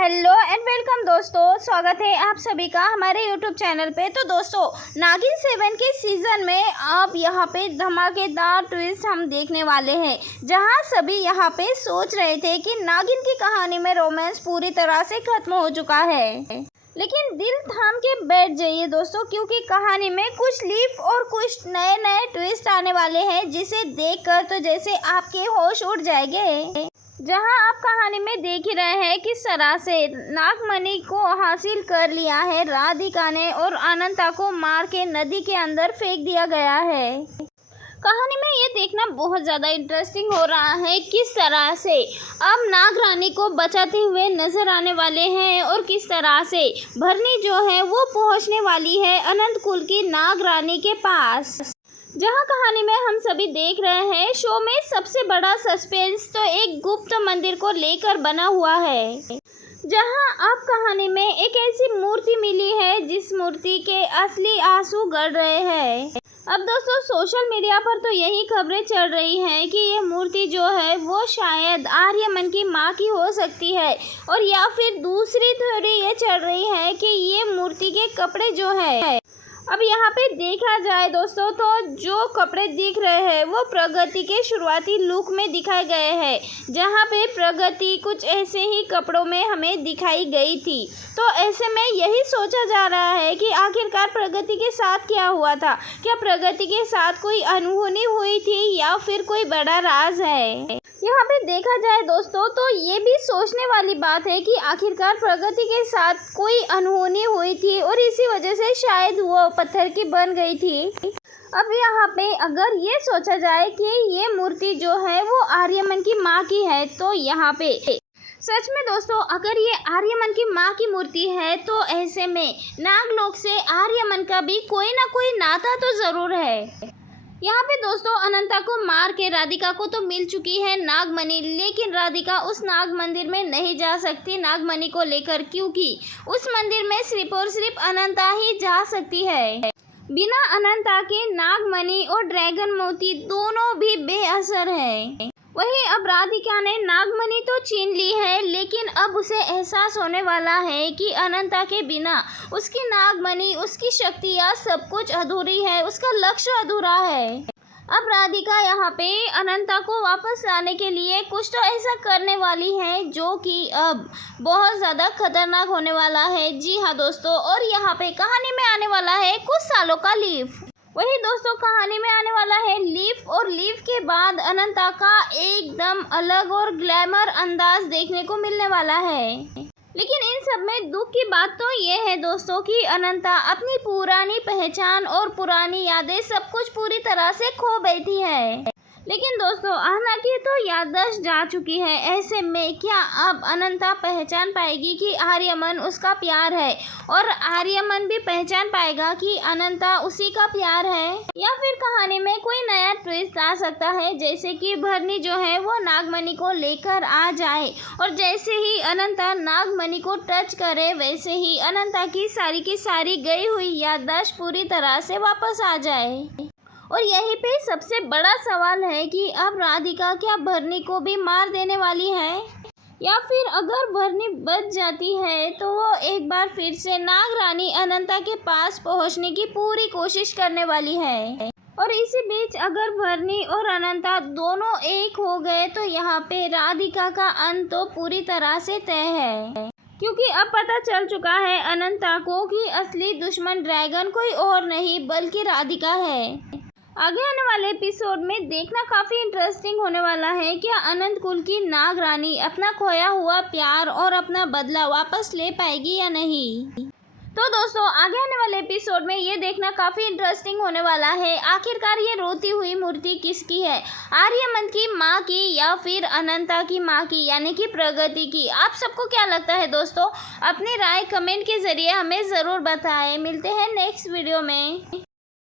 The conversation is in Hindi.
हेलो एंड वेलकम दोस्तों, स्वागत है आप सभी का हमारे यूट्यूब चैनल पे। तो दोस्तों, नागिन 7 के सीज़न में अब यहाँ पे धमाकेदार ट्विस्ट हम देखने वाले हैं, जहाँ सभी यहाँ पे सोच रहे थे कि नागिन की कहानी में रोमांस पूरी तरह से खत्म हो चुका है। लेकिन दिल थाम के बैठ जाइए दोस्तों, क्योंकि कहानी में कुछ लीफ और कुछ नए नए ट्विस्ट आने वाले हैं, जिसे देखकर तो जैसे आपके होश उड़ जाएंगे। जहां आप कहानी में देख ही रहे हैं किस तरह से नागमणि को हासिल कर लिया है राधिका ने और अनंता को मार के नदी के अंदर फेंक दिया गया है। कहानी में ये देखना बहुत ज़्यादा इंटरेस्टिंग हो रहा है किस तरह से अब नागरानी को बचाते हुए नजर आने वाले हैं और किस तरह से भरनी जो है वो पहुंचने वाली है अनंत कुल की नागरानी के पास। जहां कहानी में हम सभी देख रहे हैं, शो में सबसे बड़ा सस्पेंस तो एक गुप्त मंदिर को लेकर बना हुआ है, जहां अब कहानी में एक ऐसी मूर्ति मिली है जिस मूर्ति के असली आंसू गड़ रहे हैं। अब दोस्तों, सोशल मीडिया पर तो यही खबरें चल रही हैं कि ये मूर्ति जो है वो शायद आर्यमन की मां की हो सकती है, और या फिर दूसरी थ्योरी ये चल रही है कि ये मूर्ति के कपड़े जो है, अब यहाँ पे देखा जाए दोस्तों तो जो कपड़े दिख रहे हैं वो प्रगति के शुरुआती लुक में दिखाए गए हैं, जहाँ पे प्रगति कुछ ऐसे ही कपड़ों में हमें दिखाई गई थी। तो ऐसे में यही सोचा जा रहा है कि आखिरकार प्रगति के साथ क्या हुआ था, क्या प्रगति के साथ कोई अनहोनी हुई थी या फिर कोई बड़ा राज है। यहाँ पे देखा जाए दोस्तों तो ये भी सोचने वाली बात है कि आखिरकार प्रगति के साथ कोई अनहोनी हुई थी और इसी वजह से शायद वो पत्थर की बन गई थी। अब यहाँ पे अगर ये सोचा जाए कि ये मूर्ति जो है वो आर्यमन की माँ की है, तो यहाँ पे सच में दोस्तों अगर ये आर्यमन की माँ की मूर्ति है तो ऐसे में नागलोक से आर्यमन का भी कोई ना कोई नाता तो ज़रूर है। यहाँ पे दोस्तों अनंता को मार के राधिका को तो मिल चुकी है नागमणि, लेकिन राधिका उस नाग मंदिर में नहीं जा सकती नागमणि को लेकर, क्योंकि उस मंदिर में सिर्फ और सिर्फ अनंता ही जा सकती है। बिना अनंता के नागमणि और ड्रैगन मोती दोनों भी बेअसर है। वहीं अब राधिका ने नागमणि तो छीन ली है, लेकिन अब उसे एहसास होने वाला है कि अनंता के बिना उसकी नागमणि, उसकी शक्तियाँ सब कुछ अधूरी है, उसका लक्ष्य अधूरा है। अब राधिका यहाँ पे अनंता को वापस लाने के लिए कुछ तो ऐसा करने वाली है जो कि अब बहुत ज़्यादा खतरनाक होने वाला है। जी हाँ दोस्तों, और यहाँ पे कहानी में आने वाला है कुछ सालों का लीफ। वही दोस्तों कहानी में आने वाला है लीफ, और लीफ के बाद अनंता का एकदम अलग और ग्लैमर अंदाज देखने को मिलने वाला है। लेकिन इन सब में दुख की बात तो ये है दोस्तों कि अनंता अपनी पुरानी पहचान और पुरानी यादें सब कुछ पूरी तरह से खो बैठी है। लेकिन दोस्तों आहना की तो याददाश्त जा चुकी है। ऐसे में क्या अब अनंता पहचान पाएगी कि आर्यमन उसका प्यार है, और आर्यमन भी पहचान पाएगा कि अनंता उसी का प्यार है, या फिर कहानी में कोई नया ट्विस्ट आ सकता है, जैसे कि भरनी जो है वो नागमणि को लेकर आ जाए, और जैसे ही अनंता नागमणि को टच करे वैसे ही अनंता की सारी गई हुई याददाश्त पूरी तरह से वापस आ जाए। और यहीं पे सबसे बड़ा सवाल है कि अब राधिका क्या भरनी को भी मार देने वाली है, या फिर अगर भरनी बच जाती है तो वो एक बार फिर से नागरानी अनंता के पास पहुंचने की पूरी कोशिश करने वाली है। और इसी बीच अगर भरनी और अनंता दोनों एक हो गए तो यहाँ पे राधिका का अंत तो पूरी तरह से तय है, क्योंकि अब पता चल चुका है अनंता को कि असली दुश्मन ड्रैगन कोई और नहीं बल्कि राधिका है। आगे आने वाले एपिसोड में देखना काफ़ी इंटरेस्टिंग होने वाला है, क्या अनंत कुल की नागरानी अपना खोया हुआ प्यार और अपना बदला वापस ले पाएगी या नहीं। तो दोस्तों आगे आने वाले एपिसोड में ये देखना काफ़ी इंटरेस्टिंग होने वाला है, आखिरकार ये रोती हुई मूर्ति किसकी है, आर्यमन की माँ की या फिर अनंता की माँ की, यानी कि प्रगति की। आप सबको क्या लगता है दोस्तों, अपनी राय कमेंट के ज़रिए हमें ज़रूर बताएं। मिलते हैं नेक्स्ट वीडियो में।